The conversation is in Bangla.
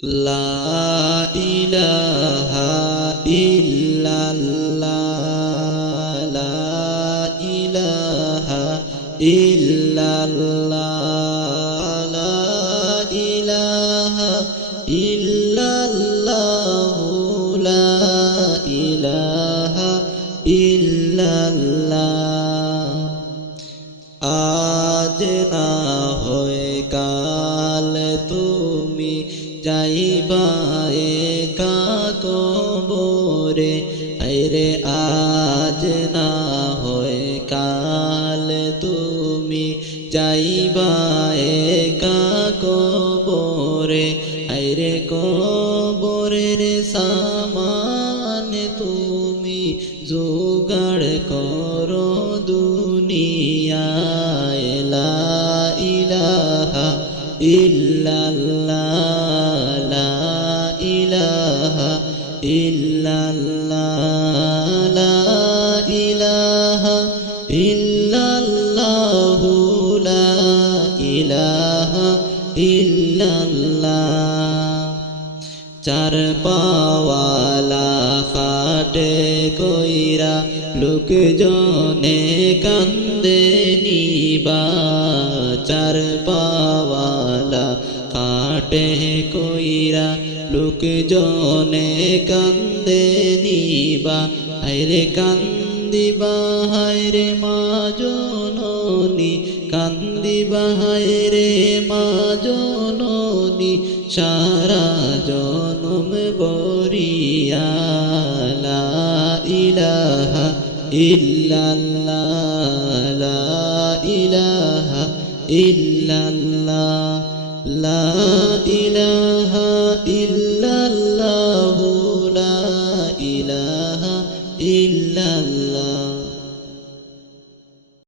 লা ইলাহা ইল্লাল্লাহ লা ইলাহা ইল্লাল্লাহ লা ইলাহা ইল্লাল্লাহ লা ইলাহা ইল্লাল্লাহ আজ না হয় কাল তুমি যাইবা একা কবরে আইরে আজ না হয় কাল তুমি যাইবা একা কবরে আইরে কবরের সামান তুমি জোগাড় করো দুনিয়ায় লা ইলাহা ইল্লাল্লাহ লা ইলাহা ইল্লাল্লাহ লা ইলাহা ইল্লাল্লাহ লা ইলাহা ইল্লাল্লাহ চার পাওয়ালা খাটে কইরা লোকজনে কান্দে নিবা চার পাওয়ালা খাটে কইরা লোকজনে কান্দে নিবা হায়রে কান্দিবা হায়রে মা জননী কান্দিবা হায়রে মা জননী সারা জনম বরিয়া লা ইলাহা ইল্লাল্লাহ লা ইলাহা ইল্লাল্লাহ লা ইলাহা ইল্লাল্লাহ লা ইলাহা ইল্লাল্লাহ